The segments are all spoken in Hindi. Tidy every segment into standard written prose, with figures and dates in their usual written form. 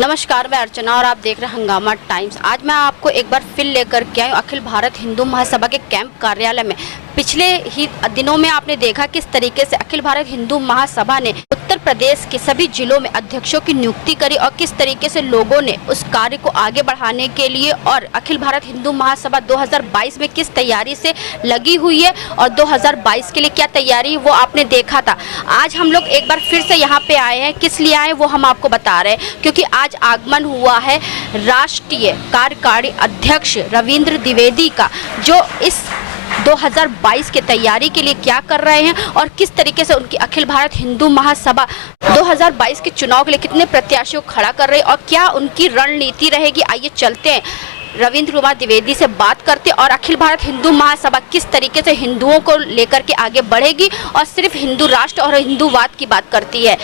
नमस्कार, मैं अर्चना और आप देख रहे हैं हंगामा टाइम्स। आज मैं आपको एक बार फिर लेकर के आई अखिल भारत हिंदू महासभा के कैंप कार्यालय में। पिछले ही दिनों में आपने देखा किस तरीके से अखिल भारत हिंदू महासभा ने उत्तर प्रदेश के सभी जिलों में अध्यक्षों की नियुक्ति करी और किस तरीके से लोगों ने उस कार्य को आगे बढ़ाने के लिए और अखिल भारत हिंदू महासभा 2022 में किस तैयारी से लगी हुई है और 2022 के लिए क्या तैयारी वो आपने देखा था। आज हम लोग एक बार फिर से यहाँ पे आए हैं। किस लिए आए वो हम आपको बता रहे हैं, क्योंकि आज आगमन हुआ है राष्ट्रीय कार्यकारी अध्यक्ष रविंद्र द्विवेदी का, जो इस 2022 की तैयारी के लिए क्या कर रहे हैं और किस तरीके से उनकी अखिल भारत हिंदू महासभा 2022 के चुनाव के लिए कितने प्रत्याशियों को खड़ा कर रही है और क्या उनकी रणनीति रहेगी। आइए चलते हैं, रविंद्र कुमार द्विवेदी से बात करते और अखिल भारत हिंदू महासभा किस तरीके से हिंदुओं को लेकर के आगे बढ़ेगी और सिर्फ हिंदू राष्ट्र और हिंदूवाद की बात करती है।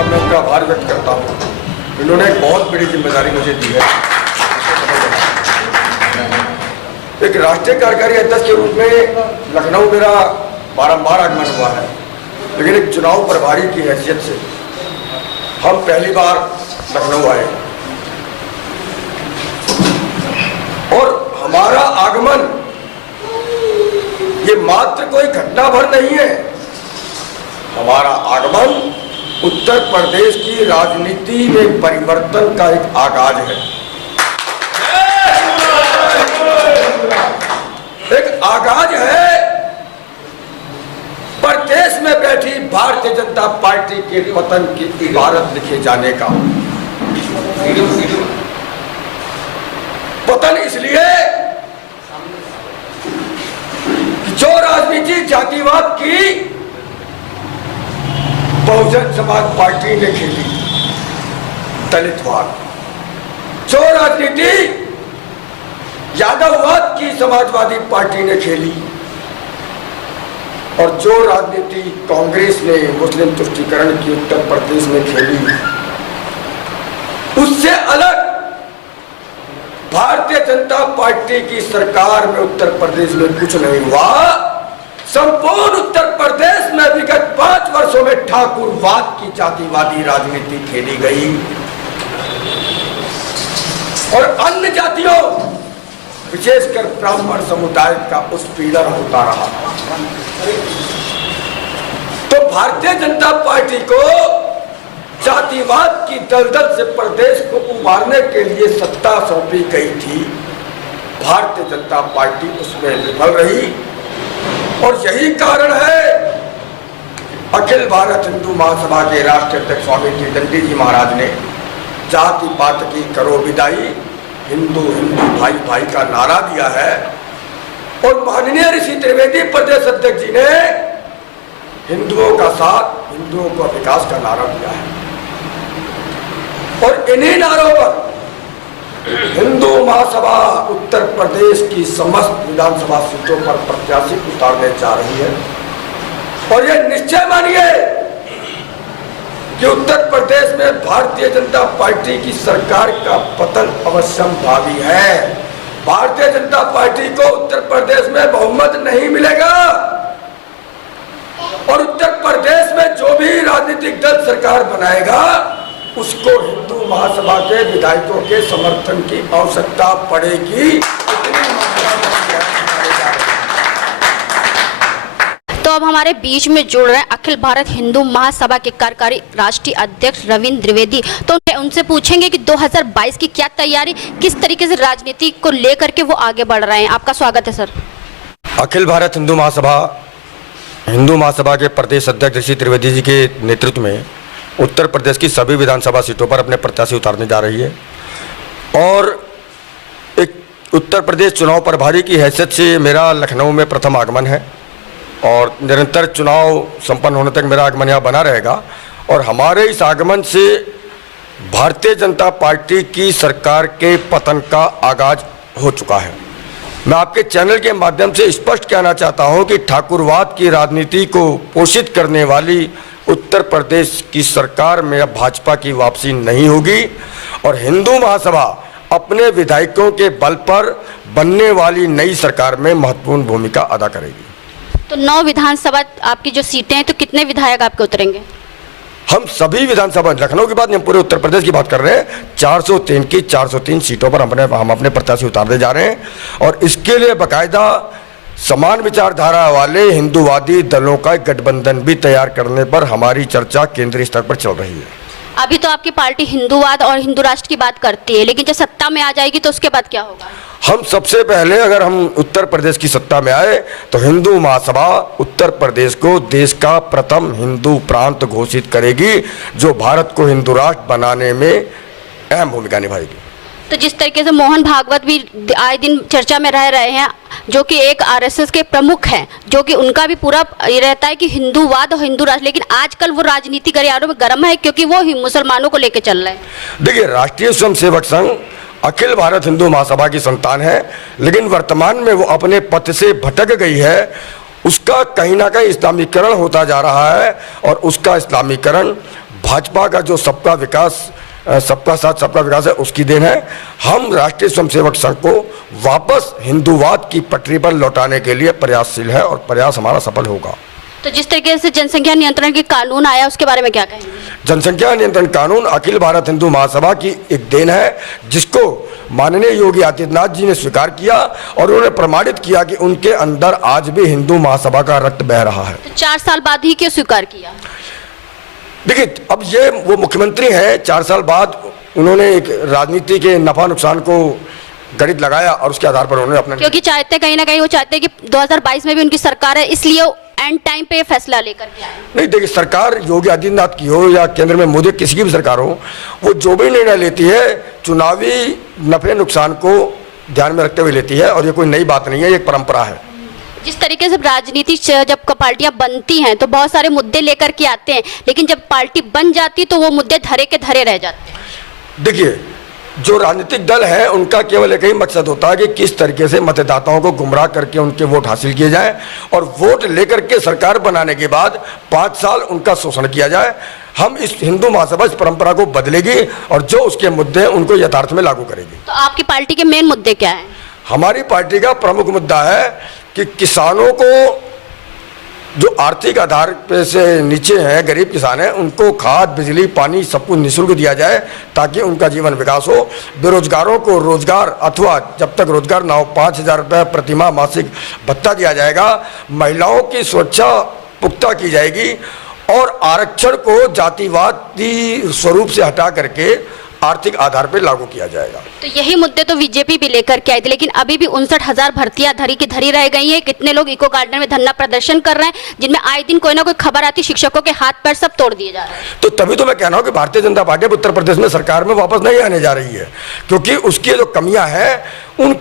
मैं उनका आभार व्यक्त करता हूँ। इन्होंने एक बहुत बड़ी जिम्मेदारी मुझे दी है। एक राष्ट्रीय कार्यकारी अध्यक्ष के रूप में लखनऊ मेरा बारंबार आगमन हुआ है, लेकिन एक चुनाव प्रभारी की हैसियत से हम पहली बार लखनऊ आए और हमारा आगमन ये मात्र कोई घटना भर नहीं है। हमारा आगमन उत्तर प्रदेश की राजनीति में परिवर्तन का एक आगाज है, एक आगाज है प्रदेश में बैठी भारतीय जनता पार्टी के पतन की इबारत लिखे जाने का। पतन इसलिए कि जो राजनीति जातिवाद की बहुजन समाज पार्टी ने खेली, दलितवाद, जो राजनीति यादववाद की समाजवादी पार्टी ने खेली और जो राजनीति कांग्रेस ने मुस्लिम तुष्टीकरण की उत्तर प्रदेश में खेली, उससे अलग भारतीय जनता पार्टी की सरकार में उत्तर प्रदेश में कुछ नहीं हुआ। संपूर्ण उत्तर प्रदेश में विगत 5 वर्षों में ठाकुरवाद की जातिवादी राजनीति खेली गई और अन्य जातियों विशेषकर ब्राह्मण समुदाय का उत्पीड़न होता रहा। तो भारतीय जनता पार्टी को जातिवाद की दलदल से प्रदेश को उबारने के लिए सत्ता सौंपी गई थी। भारतीय जनता पार्टी उसमें विफल रही और यही कारण है अखिल भारत हिंदू महासभा के राष्ट्रीय अध्यक्ष स्वामी त्रिदंडी जी महाराज ने जाति पात की करो विदाई, हिंदू हिंदू भाई भाई का नारा दिया है और माननीय ऋषि त्रिवेदी प्रदेश अध्यक्ष जी ने हिंदुओं का साथ, हिंदुओं का विकास का नारा दिया है। और इन्हीं नारों पर हिंदू महासभा उत्तर प्रदेश की समस्त विधानसभा सीटों पर प्रत्याशी उतारने जा रही है और यह निश्चय मानिए कि उत्तर प्रदेश में भारतीय जनता पार्टी की सरकार का पतन अवश्यंभावी है। भारतीय जनता पार्टी को उत्तर प्रदेश में बहुमत नहीं मिलेगा और उत्तर प्रदेश में जो भी राजनीतिक दल सरकार बनाएगा उसको हिंदू महासभा के विधायकों के समर्थन की आवश्यकता पड़ेगी। तो अब हमारे बीच में जुड़ रहे हैं अखिल भारत हिंदू महासभा के कार्यकारी राष्ट्रीय अध्यक्ष रविंद्र द्विवेदी। तो उनसे पूछेंगे कि 2022 की क्या तैयारी, किस तरीके से राजनीति को लेकर के वो आगे बढ़ रहे हैं। आपका स्वागत है सर। अखिल भारत हिंदू महासभा के प्रदेश अध्यक्ष ऋषि त्रिवेदी जी के नेतृत्व में उत्तर प्रदेश की सभी विधानसभा सीटों पर अपने प्रत्याशी उतारने जा रही है और एक उत्तर प्रदेश चुनाव प्रभारी की हैसियत से मेरा लखनऊ में प्रथम आगमन है और निरंतर चुनाव संपन्न होने तक मेरा आगमन यहाँ बना रहेगा। और हमारे इस आगमन से भारतीय जनता पार्टी की सरकार के पतन का आगाज हो चुका है। मैं आपके चैनल के माध्यम से स्पष्ट कहना चाहता हूँ कि ठाकुरवाद की राजनीति को पोषित करने वाली उत्तर प्रदेश की सरकार में अब भाजपा की वापसी नहीं होगी और हिंदू महासभा अपने विधायकों के बल पर बनने वाली नई सरकार में महत्वपूर्ण भूमिका अदा करेगी। तो 9 विधानसभा आपकी जो सीटें हैं, तो कितने विधायक आपके उतरेंगे? हम सभी विधानसभा, लखनऊ की बात नहीं, हम पूरे उत्तर प्रदेश की बात कर रहे हैं। 403 की 403 सीटों पर हम अपने प्रत्याशी उतारने जा रहे हैं और इसके लिए बाकायदा समान विचारधारा वाले हिंदूवादी दलों का एक गठबंधन भी तैयार करने पर हमारी चर्चा केंद्रीय स्तर पर चल रही है। अभी तो आपकी पार्टी हिंदूवाद और हिंदू राष्ट्र की बात करती है, लेकिन जब सत्ता में आ जाएगी तो उसके बाद क्या होगा? हम सबसे पहले, अगर हम उत्तर प्रदेश की सत्ता में आए तो हिंदू महासभा उत्तर प्रदेश को देश का प्रथम हिंदू प्रांत घोषित करेगी, जो भारत को हिंदू राष्ट्र बनाने में अहम भूमिका निभाएगी। तो जिस तरीके से मोहन भागवत भी आए दिन चर्चा में रह रहे हैं, जो कि एक आरएसएस के प्रमुख हैं, जो कि उनका भी पूरा ये रहता है कि हिंदूवाद और हिंदू राष्ट्र, लेकिन आजकल वो राजनीति गलियारों में गर्म है क्योंकि वो मुसलमानों को लेकर चल रहे हैं। देखिए, राष्ट्रीय स्वयंसेवक संघ अखिल भारत हिंदू महासभा की संतान है, लेकिन वर्तमान में वो अपने पथ से भटक गई है। उसका कहीं ना कहीं इस्लामीकरण होता जा रहा है और उसका इस्लामीकरण भाजपा का जो सबका विकास, सबका साथ सबका विकास है, उसकी देन है। हम राष्ट्रीय स्वयंसेवक संघ को वापस हिंदूवाद की पटरी पर लौटाने के लिए प्रयासशील है और प्रयास हमारा सफल होगा। तो जिस तरीके से जनसंख्या नियंत्रण की कानून आया, उसके बारे में क्या कहेंगे? जनसंख्या नियंत्रण कानून अखिल भारत हिंदू महासभा की एक देन है, जिसको माननीय योगी आदित्यनाथ जी ने स्वीकार किया और उन्होंने प्रमाणित किया कि उनके अंदर आज भी हिंदू महासभा का रक्त बह रहा है। तो 4 साल बाद ही क्यों स्वीकार किया? देखिए, अब ये वो मुख्यमंत्री हैं, 4 साल बाद उन्होंने एक राजनीति के नफा नुकसान को गणित लगाया और उसके आधार पर उन्होंने अपना, क्योंकि चाहते कहीं ना कहीं वो चाहते हैं कि 2022 में भी उनकी सरकार है, इसलिए एंड टाइम पे फैसला लेकर के आए। नहीं, देखिए, सरकार योगी आदित्यनाथ की हो या केंद्र में मोदी किसी की भी सरकार हो, वो जो भी निर्णय लेती है चुनावी नफे नुकसान को ध्यान में रखते हुए लेती है और ये कोई नई बात नहीं है, ये एक परंपरा है। जिस तरीके से राजनीति जब पार्टियां बनती हैं तो बहुत सारे मुद्दे लेकर के आते हैं, लेकिन जब पार्टी बन जाती तो वो मुद्दे धरे के धरे रह जाते हैं। देखिए, जो राजनीतिक दल है उनका केवल एक ही मकसद होता है कि किस तरीके से मतदाताओं को गुमराह करके उनके वोट हासिल किए जाए और वोट लेकर के सरकार बनाने के बाद 5 साल उनका शोषण किया जाए। हम इस हिंदू महासभा इस परंपरा को बदलेगी और जो उसके मुद्दे हैं उनको यथार्थ में लागू करेगी। तो आपकी पार्टी के मेन मुद्दे क्या हैं? हमारी पार्टी का प्रमुख मुद्दा है कि किसानों को, जो आर्थिक आधार पे से नीचे हैं, गरीब किसान हैं, उनको खाद, बिजली, पानी सब कुछ निःशुल्क दिया जाए ताकि उनका जीवन विकास हो। बेरोजगारों को रोजगार, अथवा जब तक रोजगार ना हो 5,000 रुपये प्रतिमाह मासिक भत्ता दिया जाएगा। महिलाओं की सुरक्षा पुख्ता की जाएगी और आरक्षण को जातिवादी स्वरूप से हटा करके आर्थिक आधार पर लागू किया जाएगा। तो यही मुद्दे तो बीजेपी भी लेकर के आई थी, लेकिन अभी भी 59,000 भर्तियां धरी की धरी रह गई हैं। कितने लोग इको गार्डन में धरना प्रदर्शन कर रहे हैं, जिनमें आए दिन कोई ना कोई खबर आती, शिक्षकों के हाथ पैर सब तोड़ दिए जा रहे हैं। तो तभी तो मैं कह रहा हूं कि भारतीय जनता पार्टी उत्तर प्रदेश में सरकार में वापस नहीं आने जा रही है, क्योंकि उसकी जो कमियां हैं उन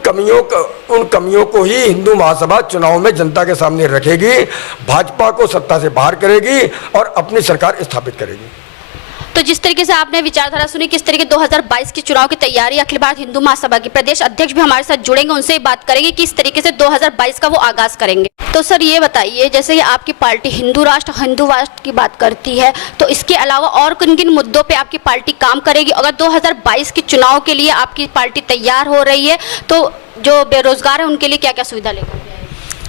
कमियों को ही हिंदू महासभा चुनाव में जनता के सामने रखेगी, भाजपा को सत्ता से बाहर करेगी और अपनी सरकार स्थापित करेगी। तो जिस तरीके से आपने विचारधारा सुनी, किस तरीके 2022 के चुनाव की तैयारी, अखिल भारत हिंदू महासभा के प्रदेश अध्यक्ष भी हमारे साथ जुड़ेंगे, उनसे ही बात करेंगे किस तरीके से 2022 का वो आगाज करेंगे। तो सर ये बताइए, जैसे ये आपकी पार्टी हिंदू राष्ट्र हिंदू राष्ट्र की बात करती है, तो इसके अलावा और किन किन मुद्दों पे आपकी पार्टी काम करेगी? अगर 2022 के चुनाव के लिए आपकी पार्टी तैयार हो रही है तो जो बेरोजगार है उनके लिए क्या क्या सुविधा लेकर के आएगी?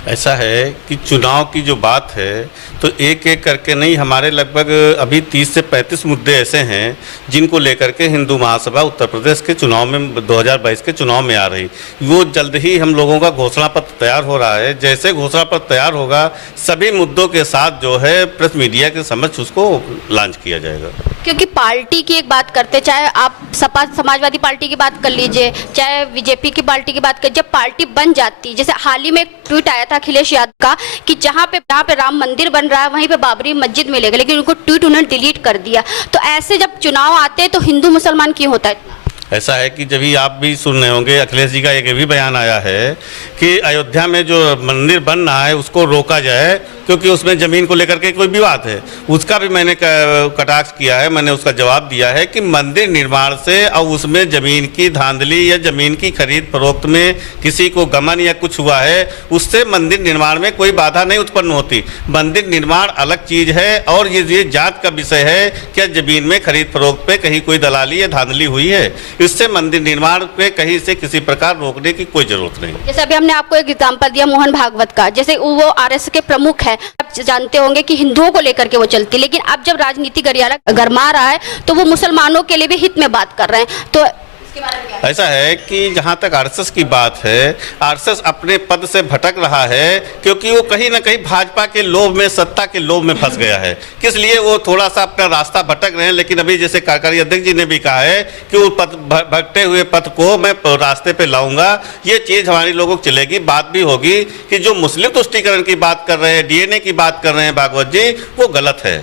ऐसा है कि चुनाव की जो बात है तो एक एक करके नहीं, हमारे लगभग अभी 30 से 35 मुद्दे ऐसे हैं जिनको लेकर के हिंदू महासभा उत्तर प्रदेश के चुनाव में 2022 के चुनाव में आ रही। वो जल्द ही हम लोगों का घोषणा पत्र तैयार हो रहा है। जैसे घोषणा पत्र तैयार होगा सभी मुद्दों के साथ जो है प्रेस मीडिया के समक्ष उसको लॉन्च किया जाएगा। क्योंकि पार्टी की एक बात करते, चाहे आप सपा समाजवादी पार्टी की बात कर लीजिए, चाहे बीजेपी की पार्टी की बात कर, जब पार्टी बन जाती, जैसे हाल ही में एक ट्वीट आया था अखिलेश यादव का कि जहाँ पे राम मंदिर बन रहा है वहीं पे बाबरी मस्जिद मिलेगा, लेकिन उनको ट्वीट उन्होंने डिलीट कर दिया। तो ऐसे जब चुनाव आते हैं तो हिंदू मुसलमान क्यों होता है इतना? ऐसा है कि जब ही आप भी सुन रहे होंगे, अखिलेश जी का एक भी बयान आया है कि अयोध्या में जो मंदिर बन रहा है उसको रोका जाए क्योंकि उसमें ज़मीन को लेकर के कोई विवाद है। उसका भी मैंने कटाक्ष किया है, मैंने उसका जवाब दिया है कि मंदिर निर्माण से और उसमें ज़मीन की धांधली या ज़मीन की खरीद फरोख्त में किसी को गमन या कुछ हुआ है, उससे मंदिर निर्माण में कोई बाधा नहीं उत्पन्न होती। मंदिर निर्माण अलग चीज़ है और ये जांच का विषय है क्या ज़मीन में खरीद फरोख्त पे कहीं कोई दलाली या धांधली हुई है। इससे मंदिर निर्माण पे कहीं से किसी प्रकार रोकने की कोई जरूरत नहीं। जैसे अभी हमने आपको एक एग्जांपल दिया मोहन भागवत का, जैसे वो आरएसएस के प्रमुख है, आप जानते होंगे कि हिंदुओं को लेकर के वो चलती, लेकिन अब जब राजनीति गरमा रहा है तो वो मुसलमानों के लिए भी हित में बात कर रहे हैं। तो इसके बारे में क्या ऐसा है कि जहाँ तक आरएसएस की बात है, आरएसएस अपने पद से भटक रहा है क्योंकि वो कहीं ना कहीं भाजपा के लोभ में, सत्ता के लोभ में फंस गया है। किस लिए वो थोड़ा सा अपना रास्ता भटक रहे हैं, लेकिन अभी जैसे कार्यकारी अध्यक्ष जी ने भी कहा है कि वो भटकते हुए पथ को मैं रास्ते पे लाऊंगा। ये चीज़ हमारी लोगों को चलेगी। बात भी होगी कि जो मुस्लिम तुष्टीकरण की बात कर रहे हैं, डीएनए की बात कर रहे हैं भागवत जी, वो गलत है।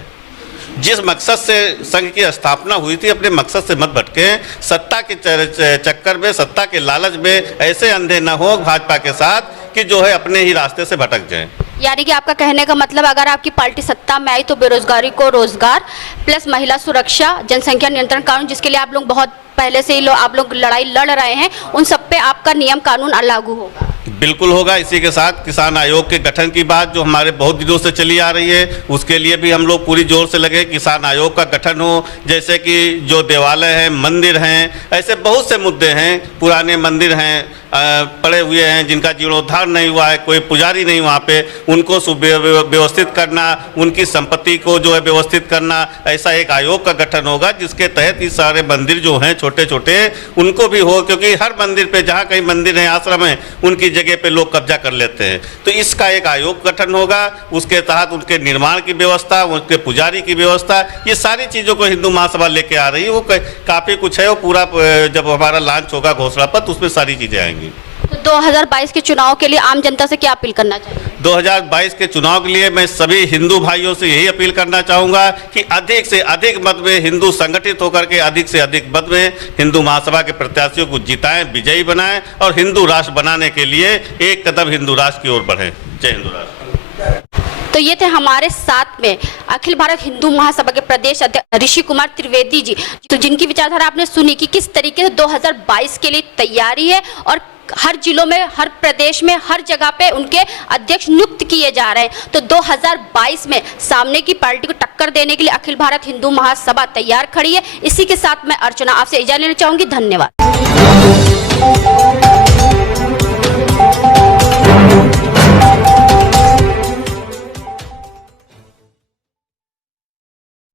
जिस मकसद से संघ की स्थापना हुई थी, अपने मकसद से मत भटके। सत्ता के चक्कर में, सत्ता के लालच में ऐसे अंधे न हो भाजपा के साथ कि जो है अपने ही रास्ते से भटक जाएं। यानी कि आपका कहने का मतलब अगर आपकी पार्टी सत्ता में आई तो बेरोजगारी को रोजगार प्लस महिला सुरक्षा, जनसंख्या नियंत्रण कानून, जिसके लिए आप लोग बहुत पहले से ही आप लोग लड़ाई लड़ रहे हैं, उन सब पे आपका नियम कानून लागू होगा। बिल्कुल होगा। इसी के साथ किसान आयोग के गठन की बात जो हमारे बहुत दिनों से चली आ रही है, उसके लिए भी हम लोग पूरी जोर से लगे। किसान आयोग का गठन हो, जैसे कि जो देवालय हैं, मंदिर हैं, ऐसे बहुत से मुद्दे हैं। पुराने मंदिर हैं पड़े हुए हैं जिनका जीर्णोद्धार नहीं हुआ है, कोई पुजारी नहीं वहाँ पे, उनको व्यवस्थित करना, उनकी संपत्ति को जो है व्यवस्थित करना, ऐसा एक आयोग का गठन होगा जिसके तहत ये सारे मंदिर जो हैं छोटे छोटे उनको भी हो, क्योंकि हर मंदिर पे जहाँ कहीं मंदिर है, आश्रम है, उनकी जगह पे लोग कब्जा कर लेते हैं। तो इसका एक आयोग गठन होगा, उसके तहत उनके निर्माण की व्यवस्था, उनके पुजारी की व्यवस्था, ये सारी चीज़ों को हिंदू महासभा लेके आ रही है। वो काफ़ी कुछ है, वो पूरा जब हमारा लॉन्च होगा घोषणा पत्र, उसमें सारी चीज़ें आएंगी। तो 2022 के चुनाव के लिए आम जनता से क्या अपील करना चाहिए? 2022 के चुनाव के लिए मैं सभी हिंदू भाइयों से यही अपील करना चाहूँगा कि अधिक से अधिक मत में हिंदू संगठित होकर के अधिक से अधिक मत में हिंदू महासभा के प्रत्याशियों को जिताएं, विजयी बनाएं और हिंदू राष्ट्र बनाने के लिए एक कदम हिंदू राष्ट्र की ओर बढ़ें। जय हिंदू राष्ट्र। तो ये थे हमारे साथ में अखिल भारत हिंदू महासभा के प्रदेश अध्यक्ष ऋषि कुमार त्रिवेदी जी, तो जिनकी विचारधारा आपने सुनी कि किस तरीके से 2022 के लिए तैयारी है और हर जिलों में, हर प्रदेश में, हर जगह पे उनके अध्यक्ष नियुक्त किए जा रहे हैं। तो 2022 में सामने की पार्टी को टक्कर देने के लिए अखिल भारत हिंदू महासभा तैयार खड़ी है। इसी के साथ मैं अर्चना आपसे इजाजत लेना चाहूंगी। धन्यवाद।